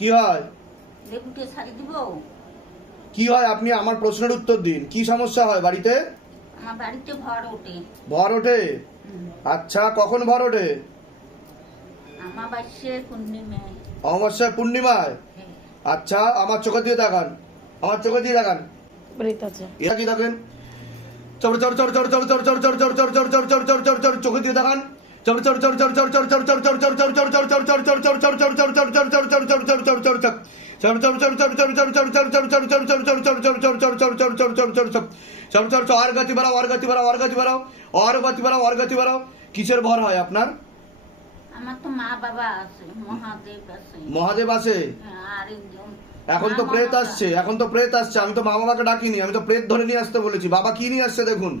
কি হয় লেবুকে কি হয় আপনি আমার প্রশ্নের উত্তর দিন কি সমস্যা হয় বাড়িতে ভর ওঠে আচ্ছা কখন ভর ওঠে আমাবাস্যায় পূর্ণিমায় অমাবস্যায় পূর্ণিমায় আচ্ছা আমার চোখে দিয়ে দেখান আমার চোখে দিয়ে দেখান এরা কি দেখেন চড় চড় চড় চড় চড় চড় চড় চড় চড় চড় চড় চড় চড় চড় চড় চড় চোখে দিয়ে দেখান চর বাড়াও কিসের ভর হয় আপনার মহাদেব মহাদেব আছে? এখন তো প্রেত আসছে এখন তো প্রেত আসছে আমি তো মা বাবাকে ডাকিনি আমি তো প্রেত ধরে নিয়ে আসতে বলেছি। বাবা কি নিয়ে আসছে দেখুন।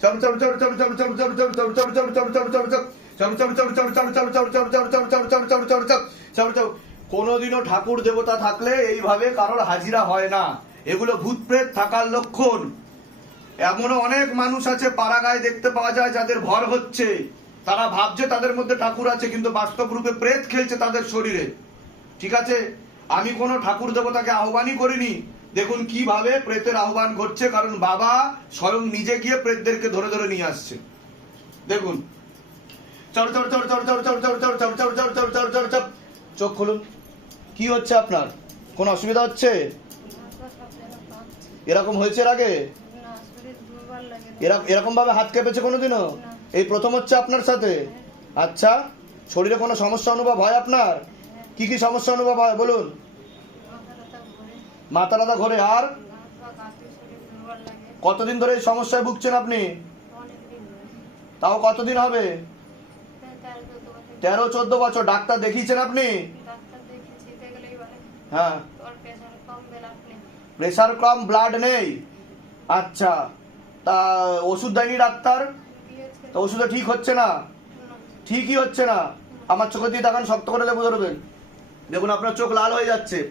চলো চলো চলো চলো চলো চলো চলো চলো চলো চলো চলো চলো চলো চলো চলো কোনদিনও ঠাকুর দেবতা থাকলে এইভাবে কারোর হাজিরা হয় না এগুলো ভূত প্রেত থাকার লক্ষণ এমনও অনেক মানুষ আছে পাড়াগায় দেখতে পাওয়া যায় যাদের ভর হচ্ছে তারা ভাবছে তাদের মধ্যে ঠাকুর আছে কিন্তু বাস্তব রূপে প্রেত খেলছে তাদের শরীরে ঠিক আছে আমি কোনো ঠাকুর দেবতাকে আহ্বানই করিনি দেখুন কীভাবে প্রেতের আহ্বান ঘটছে কারণ বাবা স্বয়ং নিজে গিয়ে প্রেতদেরকে ধরে ধরে নিয়ে আসছে দেখুন চড় চড় চড় চড় চড় চড় চড় চড় চড় চড় চড় চড় চড় চড় চোখ খুলুন কি হচ্ছে আপনার কোনো অসুবিধা হচ্ছে এরকম হয়েছে এর আগে এরকম ভাবে হাত কেঁপেছে কোনোদিনও এই প্রথম হচ্ছে আপনার সাথে আচ্ছা শরীরে কোনো সমস্যা অনুভব হয় আপনার কি কি সমস্যা অনুভব হয় বলুন মাথা টাথা ঘরে আর? কতদিন ধরে এই সমস্যায় ভুগছেন আপনি? তাও কতদিন হবে? তেরো, চোদ্দ বছর। ডাক্তার দেখিয়েছেন আপনি? হ্যাঁ। প্রেশার কম ব্লাড নেই। আচ্ছা। তা ওষুধ দেয়নি ডাক্তার? তা ওষুধে ঠিক হচ্ছে না? ঠিকই হচ্ছে না। আমার চোখে দিয়ে তাকান, শক্ত করে লেবু ধরবেন। দেখুন, আপনার চোখ লাল হয়ে যাচ্ছে।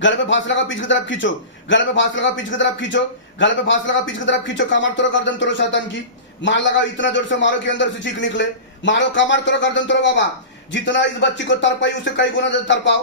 घर पे फांस लगा पीछे की तरफ़ खींचो घर पे फांस लगा पीछे की तरफ़ खींचो घर पे फांस लगा पीछे की तरफ़ खींचो कमर तोड़ो गर्दन तोड़ो शैतान की मार लगाओ इतना ज़ोर से मारो कि अंदर से चीख निकले मारो कमर तोड़ो गर्दन तोड़ो बाबा जितना इस बच्ची को तर पाई उसे कई गुना तर पाओ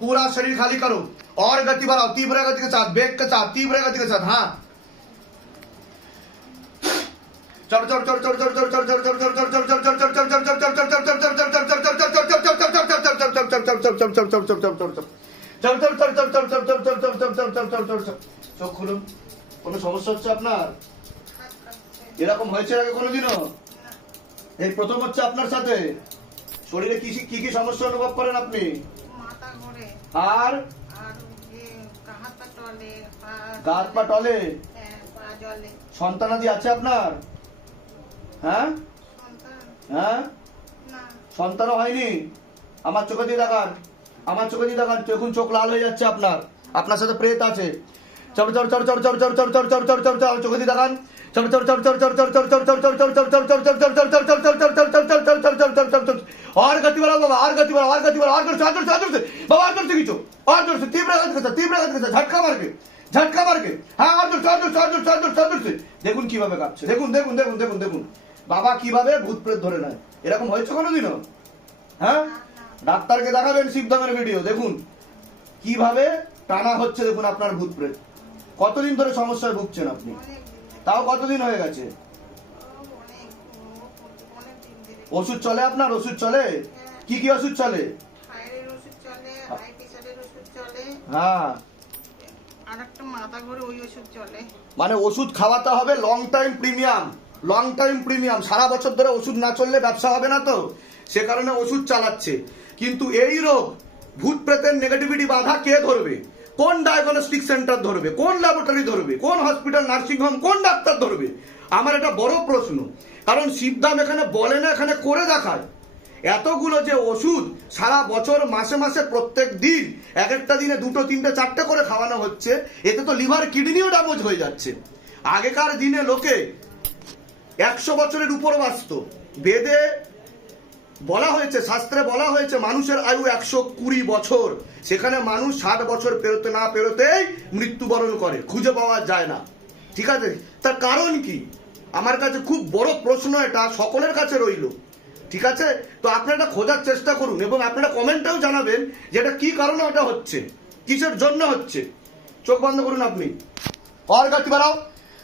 पूरा शरीर खाली करो और गति बढ़ाओ तीव्र गति के साथ वेग के साथ तीव्र गति के साथ हाँ चलो चलो चलो चलो चलो चलो चलो चलो चलो चलो चलो चलो चलो चलो চোখ খুলুন কোনো সমস্যা হচ্ছে আপনার এরকম হয়েছে এর আগে কোনোদিনও এই প্রথম হচ্ছে আপনার সাথে শরীরে কি কি কি সমস্যা অনুভব করেন আপনি মাথা ঘোরে আর আর পা টলে পা গা হাত পা টলে? হ্যাঁ, পা জলে। সন্তানাদি আছে আপনার? হ্যাঁ? হ্যাঁ? সন্তানও হয়নি? আমার চোখে দিয়ে দেখান। আমার চোখে দিয়ে দেখান এখন চোখ লাল হয়ে যাচ্ছে আপনার। আপনার সাথে প্রেত আছে। চলো চলো চলো চলো চলো চলো চলো চলো চলো চলো চলো চলো চোখে দিয়ে দেখান চলো চলো চলো চলো চলো চলো চলো চলো চলো চলো চলো চলো চলো চলো চলো চল চল চল চল চল চল চল চল চল চল আর গতি বাড়াও বাবা আর গতি বাড়াও আর গতি বাড়াও আর করছ আর করছ আর করছ বাবা আর করছ কিছু আর করছ তীব্র গতি করছ তীব্র গতি করছ ঝটকা মারবে ঝটকা মারবে হ্যাঁ আর করছ আর করছ আর করছ আর করছ দেখুন কীভাবে কাঁপছে দেখুন দেখুন দেখুন দেখুন দেখুন বাবা কীভাবে ভূত প্রেত ধরে নেয় এরকম হয়েছে কোনো দিনও হ্যাঁ ডাক্তারকে দেখাবেন শিবধামের ভিডিও দেখুন কীভাবে টানা হচ্ছে দেখুন আপনার ভূত প্রেত কতদিন ধরে সমস্যায় ভুগছেন আপনি? তাও কতদিন হয়ে গেছে? ওষুধ চলে আপনার? ওষুধ চলে? কি কি ওষুধ চলে? হ্যাঁ। চলে। মানে ওষুধ খাওয়াতে হবে long time premium long time premium সারা বছর ধরে ওষুধ না চললে ব্যবসা হবে না তো? সে কারণে ওষুধ চালাচ্ছে। কিন্তু এই রোগ ভূত প্রেতের নেগেটিভিটি বাধা কে ধরবে? কোন ডায়াগনস্টিক সেন্টার ধরবে? কোন ল্যাবরেটরি ধরবে? কোন হসপিটাল নার্সিং হোম কোন ডাক্তার ধরবে? আমার এটা বড় প্রশ্ন। কারণ শিবদাম এখানে বলে না, এখানে করে দেখায়। এতগুলো যে ওষুধ সারা বছর, মাসে মাসে, প্রত্যেক দিন এক একটা দিনে দুটো, তিনটে, চারটে করে খাওয়ানো হচ্ছে, এতে তো লিভার কিডনিও ড্যামেজ হয়ে যাচ্ছে। আগেকার দিনে লোকে একশো বছরের উপর বাঁচত। বেদে বলা হয়েছে, শাস্ত্রে বলা হয়েছে, মানুষের আয়ু একশো কুড়ি বছর। সেখানে মানুষ ষাট বছর পেরোতে না পেরোতেই মৃত্যুবরণ করে, খুঁজে পাওয়া যায় না। ঠিক আছে? তার কারণ কি? আমার কাছে খুব বড় প্রশ্ন এটা, সকলের কাছে রইল। ঠিক আছে? তো আপনারা খোঁজার চেষ্টা করুন এবং আপনারা কমেন্টেও জানাবেন যে এটা কী কারণে ওটা হচ্ছে, কিসের জন্য হচ্ছে। চোখ বন্ধ করুন আপনি। আর গাছ বাড়াও।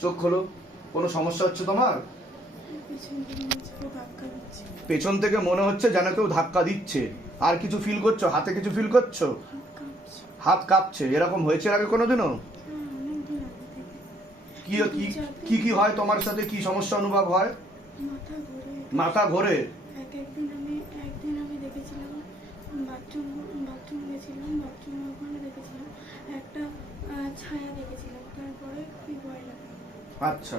চোখ খোলো কোনো সমস্যা হচ্ছে তোমার? পেছন থেকে মনে হচ্ছে যেন কেউ ধাক্কা দিচ্ছে। আর কিছু ফিল করছ? হাতে কিছু ফিল করছ? হাত কাঁপছে। এরকম হয়েছে আগে কোনোদিনও? কি কি কি হয়? তোমার সাথে কি সমস্যা অনুভব হয়? মাথা ঘোরে। আচ্ছা।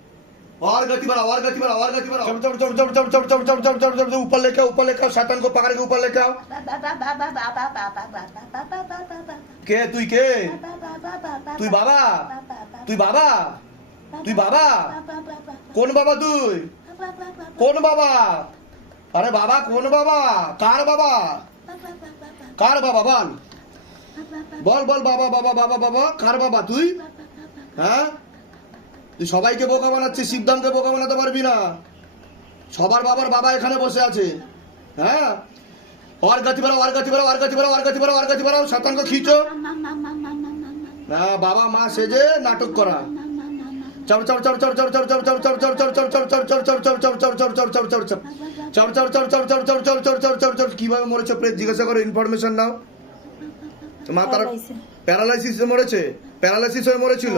और गति बढ़ाओ और गति बढ़ाओ और गति बढ़ाओ चल चल चल चल चल चल चल चल चल चल चल ऊपर लेके आओ ऊपर लेके आओ शैतान को पकड़ के ऊपर लेके आओ কে তুই কে তুই বাবা তুই বাবা তুই বাবা কোন বাবা তুই কোন বাবা আরে বাবা কোন বাবা কার বাবা কার বাবা বল বল বল বাবা বাবা বাবা বাবা কার বাবা তুই হ্যাঁ তুই সবাইকে বোকা বানাচ্ছিস সিদ্ধান্তকে বোকা বানাতে পারবি না সবার বাবার বাবা এখানে বসে আছে হ্যাঁ ওর গাতি বাড়াও ওর গাতি বাড়াও ওর গাতি বাড়াও ওর গাতি বাড়াও ওর গাতি বাড়াও শতাঙ্গ খিচো না বাবা মা সেজে নাটক করা চড় চর চর চর চর চড় চড় চড় চর চর চর চড় চর চড় চড় চড় চর চড় চর চড় চর চর চর চর চর চর চর চর চর চড় চর চড় কীভাবে মরেছে প্রেত জিজ্ঞাসা করো ইনফরমেশন নাও মা তার প্যারালাইসিস মরেছে প্যারালাইসিস হয়ে মরেছিল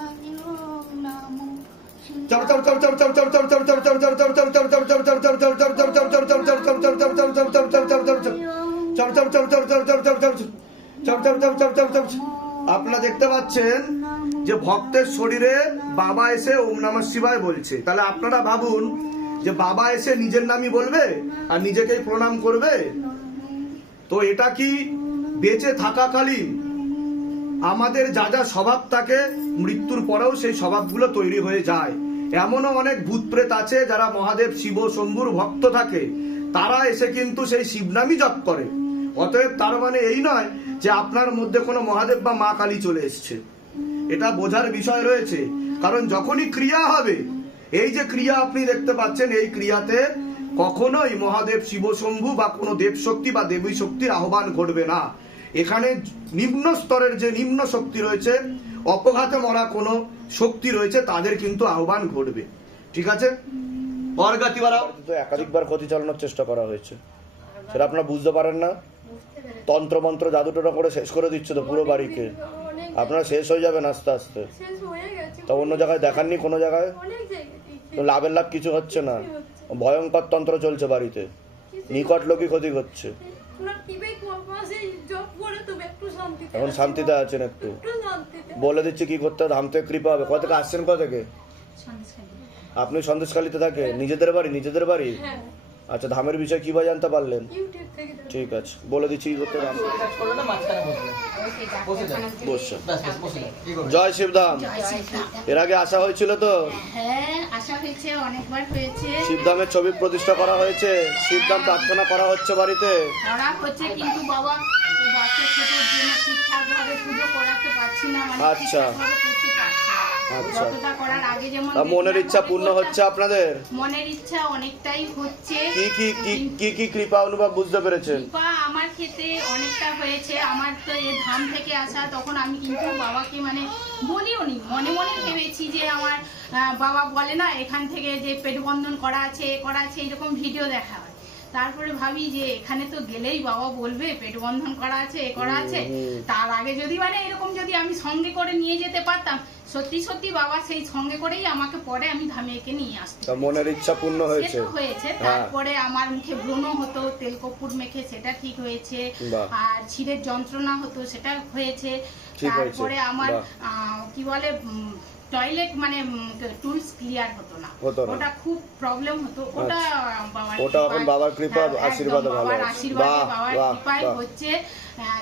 আপনারা দেখতে পাচ্ছেন যে ভক্তের শরীরে বাবা এসে ওম নমঃ শিবায় বলছে। তাহলে আপনারা ভাবুন যে বাবা এসে নিজের নামই বলবে আর নিজেকেই প্রণাম করবে? তো এটা কি বেঁচে থাকাকালীন আমাদের যা যা স্বভাব থাকে, মৃত্যুর পরেও সেই স্বভাবগুলো তৈরি হয়ে যায়। এমনও অনেক ভূত প্রেত আছে যারা মহাদেব, শিব, শম্ভুর ভক্ত থাকে। তারা এসে কিন্তু সেই শিবনামই জপ করে। অতএব তার মানে এই নয় যে আপনার মধ্যে কোনো মহাদেব বা মা কালী চলে এসছে। এটা বোঝার বিষয় রয়েছে। কারণ যখনই ক্রিয়া হবে, এই যে ক্রিয়া আপনি দেখতে পাচ্ছেন, এই ক্রিয়াতে কখনোই মহাদেব, শিব, শম্ভু বা কোনো দেব শক্তি বা দেবী শক্তির আহ্বান ঘটবে না। এখানে নিম্ন স্তরের যে নিম্ন শক্তি রয়েছে অপঘাতে মরা কোনো শক্তি রয়েছে তাদের কিন্তু আহ্বান ঘটবে। ঠিক আছে? অর্গাতি বাড়াও। তো একাধিকবার ক্ষতি চালানোর চেষ্টা করা হয়েছে। সেটা আপনারা বুঝতে পারেন না। তন্ত্র মন্ত্র জাদুটোনা করে শেষ করে দিচ্ছে তো পুরো বাড়িকে। আপনারা শেষ হয়ে যাবেন আস্তে আস্তে। শেষ তা অন্য জায়গায় দেখাননি কোনো জায়গায়? জায়গায় তো লাভের লাভ কিছু হচ্ছে না। ভয়ঙ্কর তন্ত্র চলছে বাড়িতে। নিকট লোকই ক্ষতি করছে। এখন শান্তিতে আছেন একটু। বলে দিচ্ছি কি করতে হবে? থেকে কৃপা হবে। কোথা থেকে আসছেন? কোথা থেকে? আপনি সন্দেশখালিতে থাকে নিজেদের বাড়ি? নিজেদের বাড়ি? আচ্ছা ধামের বিষয়ে কীভাবে জানতে পারলেন? ইউটিউব থেকে দেখি। ঠিক আছে বলে দিচ্ছি করতে বসছে করবেন জয় শিবধাম। এর আগে আসা হয়েছিল তো? হ্যাঁ আশা হয়েছে অনেকবার হয়েছে। শিবধামের ছবি প্রতিষ্ঠা করা হয়েছে। শিবধাম প্রার্থনা করা হচ্ছে বাড়িতে। মানে আচ্ছা। আচ্ছা। যতটা করার আগে যেমন মনের ইচ্ছা পূর্ণ হচ্ছে আপনাদের? মনের ইচ্ছা অনেকটাই হচ্ছে। কি কি কি কি কি কৃপা অনুভব বুঝতে পেরেছেন? কৃপা আমার ক্ষেত্রে অনেকটা হয়েছে। আমার তো এ ধাম থেকে আসা তখন আমি কিন্তু বাবাকে মানে বলিও নি মনে মনে ভেবেছি যে আমার বাবা বলে না এখান থেকে যে পেট বন্ধন করা আছে এ করা আছে এরকম ভিডিও দেখা তারপরে ভাবি যে এখানে তো গেলেই বাবা বলবে পেট বন্ধন করা আছে এ করা আছে। তার আগে যদি মানে এরকম যদি আমি সঙ্গে করে নিয়ে যেতে পারতাম সত্যি সত্যি বাবা সেই সঙ্গে করেই আমাকে পরে আমি ধামে একে নিয়ে আসতাম মনের ইচ্ছা পূর্ণ হয়েছে। হয়েছে। হ্যাঁ। তারপরে আমার মুখে ব্রণ হতো তেল কপুর মেখে সেটা ঠিক হয়েছে। আর ছিঁড়ের যন্ত্রণা হতো সেটা হয়েছে। তারপরে আমার আহ, কি বলে টয়লেট মানে টুলস ক্লিয়ার হতো না। ওটা খুব প্রবলেম হতো। ওটা ওটা এখন বাবার কৃপা, হ্যাঁ, আশীর্বাদে ভালো বাবার আশীর্বাদে বাবার কৃপায় হচ্ছে।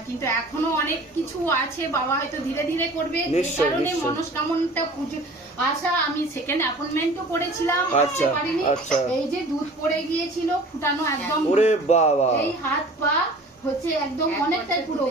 কিন্তু এখনও অনেক কিছু আছে বাবা হয়তো ধীরে ধীরে করবে। কারণে। মনস্কামনাটা পুজো আসা আমি সেকেন্ড অ্যাপয়েন্টমেন্টও করেছিলাম আসতে আচ্ছা, পারিনি। আচ্ছা। এই যে দুধ পড়ে গিয়েছিল ফুটানো একদম ওরে বাবা। এই হাত পা হচ্ছে একদম অনেকটাই পুরো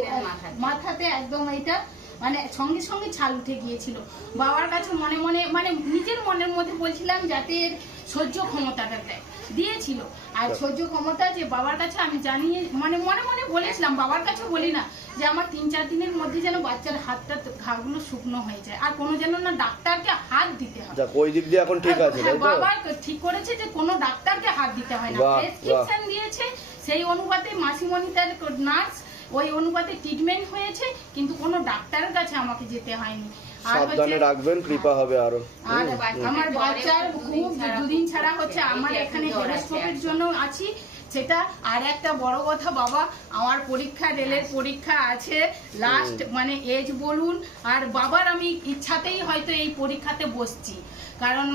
মাথাতে একদম এইটা। মানে সঙ্গে সঙ্গে ছাল উঠে গিয়েছিল। বাবার কাছে মনে মনে মানে নিজের মনের মধ্যে বলছিলাম যাতে এর সহ্য ক্ষমতাটা দেয়। দিয়েছিল। আর সহ্য ক্ষমতা যে বাবার কাছে আমি জানিয়ে মানে মনে মনে বলেছিলাম বাবার কাছে বলি না যে আমার তিন চার দিনের মধ্যে যেন বাচ্চার হাতটা ঘাগুলো শুকনো হয়ে যায়। আর কোনো যেন না ডাক্তারকে হাত দিতে হয়। যাক ওই দিক দিয়ে এখন ঠিক আছে হ্যাঁ, বাবা ঠিক করেছে যে কোনো ডাক্তারকে হাত দিতে হয় না। প্রেসক্রিপশন দিয়েছে সেই অনুপাতে মাসিমণি তার নার্স ওই অনুপাতে ট্রিটমেন্ট হয়েছে কিন্তু কোনো ডাক্তারের কাছে আমাকে যেতে হয়নি। আর সাবধানে রাখবেন কৃপা হবে আরও। আর আমার বাচ্চার খুব দুদিন ছাড়া হচ্ছে আমার এখানে হেরোস্কোপের জন্য আছি। সেটা আর একটা বড় কথা বাবা আমার পরীক্ষা রেলের পরীক্ষা আছে। লাস্ট মানে এজ বলুন আর বাবার আমি ইচ্ছাতেই হয়তো এই পরীক্ষাতে বসছি। কারণ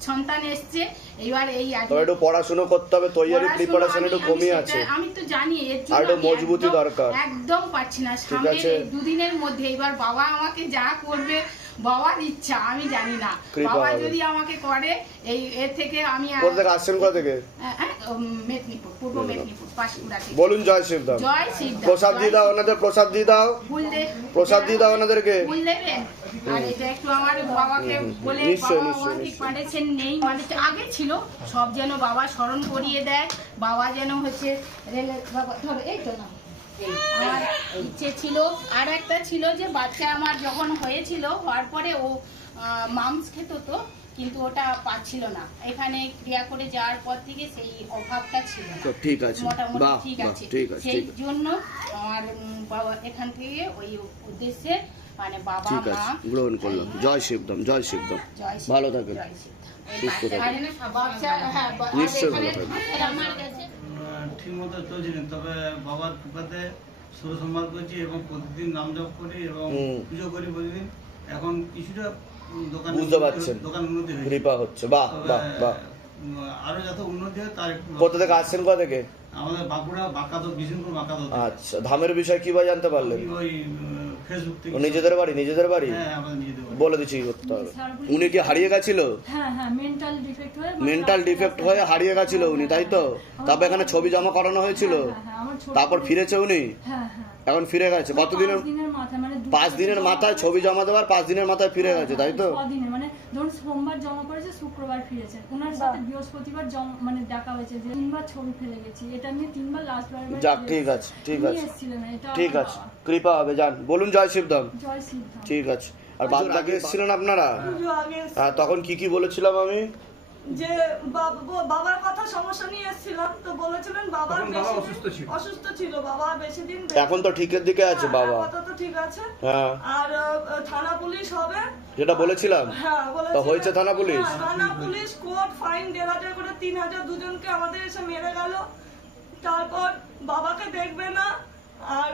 সন্তান এসছে এবার এই একটু পড়াশোনা করতে হবে পড়াশোনা প্রিপারেশন একটু আমি- কমই আছে। আমি তো জানি এর জন্য মজবুতি একদম- দরকার। একদম পাচ্ছি না। সামনে দুদিনের মধ্যে এবার বাবা আমাকে যা করবে বাবার ইচ্ছা আমি জানি না। বাবা যদি আমাকে করে এই এর থেকে আমি আর- কোথা থেকে? আসছেন কোথা থেকে? হ্যাঁ, হ্যাঁ, মেদিনীপুর পূর্ব মেদিনীপুর। পাঁশকুড়া থেকে। বলুন জয় শিবধাম জয় শিবদাস প্রসাদ দিয়ে দাও ওনাদের প্রসাদ দিয়ে দাও। প্রসাদ দিয়ে দাও ওনাদেরকে। ফুল দেবেন আর এটা একটু আমার বাবাকে বলে বাবা অনেক পাঠিয়েছেন নেই। মানে আগে ছিল সব যেন বাবা স্মরণ করিয়ে দেয়। বাবা যেন হচ্ছে রেলের বাবা ধরো এই তো না। আমার ইচ্ছে ছিল আর একটা ছিল যে বাচ্চা আমার যখন হয়েছিল হওয়ার পরে ও মামস খেত তো কিন্তু ওটা পাচ্ছিল না। এখানে ক্রিয়া করে যাওয়ার পর থেকে সেই অভাবটা ছিল ঠিক আছে। মোটামুটি ঠিক আছে। সেই জন্য আমার বাবা এখান থেকে ওই উদ্দেশ্যে মানে বাবা মা গ্রহণ করলাম। জয় শিবধাম জয় শ্রী- ভালো থাকেন। সুস্থ থাকেন। হ্যাঁ নিশ্চয়ই ভালো থাকবে। ঠিক মতো চলছে না তবে বাবার কৃপাতে শুভ সম্মান করছি এবং প্রতিদিন নাম জপ করি এবং পুজো করি প্রতিদিন। এখন কিছুটা দোকান বুঝতে পারছেন। দোকান উন্নতি কৃপা হচ্ছে। বাহ বাহ বাহ। আরও যাতে উন্নতি হয় তার কোথা থেকে আসছেন কোথা থেকে? আমাদের বাঁকুড়া বাঁকাতো বিষ্ণুপুর বাঁকাতো আচ্ছা ধামের বিষয় কীভাবে জানতে পারলেন? ওই ফেসবুক থেকে নিজেদের বাড়ি নিজেদের বাড়ি? হ্যাঁ আমাদের নিজেদের বাড়ি। বলে দিচ্ছি কি করতে হবে। উনি কি হারিয়ে গেছিল? হ্যাঁ হ্যাঁ মেন্টাল ডিফেক্ট হয়ে মেন্টাল ডিফেক্ট হয়ে হারিয়ে গেছিল উনি তাই তো? তারপর এখানে ছবি জমা করানো হয়েছিল? হ্যাঁ, হ্যাঁ, আমার ছোট তারপর ফিরেছে উনি? হ্যাঁ হ্যাঁ। এখন ফিরে গেছে? কতদিনের পাঁচ দিনের মাথায় মানে দু- পাঁচ দিনের মাথায় ছবি জমা দেওয়ার পাঁচ দিনের মাথায় ফিরে গেছে তাই তো? সোমবার জমা করেছে শুক্রবার ফিরেছে। ওনার সাথে বৃহস্পতিবার মানে ডাকা হয়েছে যে তিনবার ছবি ফেলে গেছি। এটা নিয়ে তিনবার লাস্ট বার যাক ঠিক আছে ঠিক আছে। এসেছিলেন এটা ঠিক আছে কৃপা হবে যান। বলুন জয় শিবধাম। জয় শিবধাম। ঠিক আছে। আর বাদ আগে এসেছিলেন আপনারা? হ্যাঁ তখন কি কি বলেছিলাম আমি? যে বাবার কথা সমস্যা নিয়ে এসেছিলাম তো বলেছিলেন বাবার বেশি অসুস্থ ছিল। অসুস্থ ছিল বাবা বেশি দিন এখন তো ঠিকের দিকে আছে বাবা আপাতত ঠিক আছে হ্যাঁ আর থানা পুলিশ হবে যেটা বলেছিলাম হ্যাঁ তা। হয়েছে থানা পুলিশ? হ্যাঁ, থানা পুলিশ কোর্ট ফাইন দেড় হাজার করে তিন হাজার দুজনকে আমাদের এসে মেরে গেল তারপর বাবাকে দেখবে না আর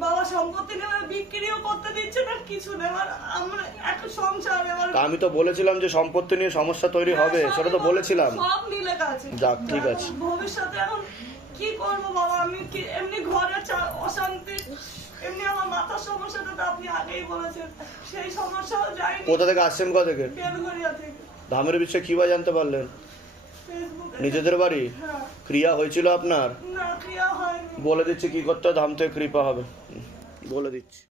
বাবা সম্পত্তি নেওয়ার বিক্রিও করতে দিচ্ছে না কিছু নেওয়ার আমরা একটা সংসার এবার আমি তো বলেছিলাম যে সম্পত্তি নিয়ে সমস্যা তৈরি হবে হ্যাঁ, সেটা তো বলেছিলাম। সব মিলে গেছে। যাক, ঠিক আছে। ভবিষ্যতে এখন কি করব বাবা? আমি কি এমনি ঘরে অশান্তি এমনি আমার মাথার সমস্যাটা তো আপনি আগেই বলেছেন। সেই সমস্যাও যায়নি। কোথা থেকে আসছেন কোথা থেকে? বেলঘরিয়া থেকে। ধামের বিষয়ে কীভাবে জানতে পারলেন? নিজেদের বাড়ি? ক্রিয়া হয়েছিল আপনার? বলে দিচ্ছি কি করতে হবে ধাম থেকে কৃপা হবে। বলে দিচ্ছি।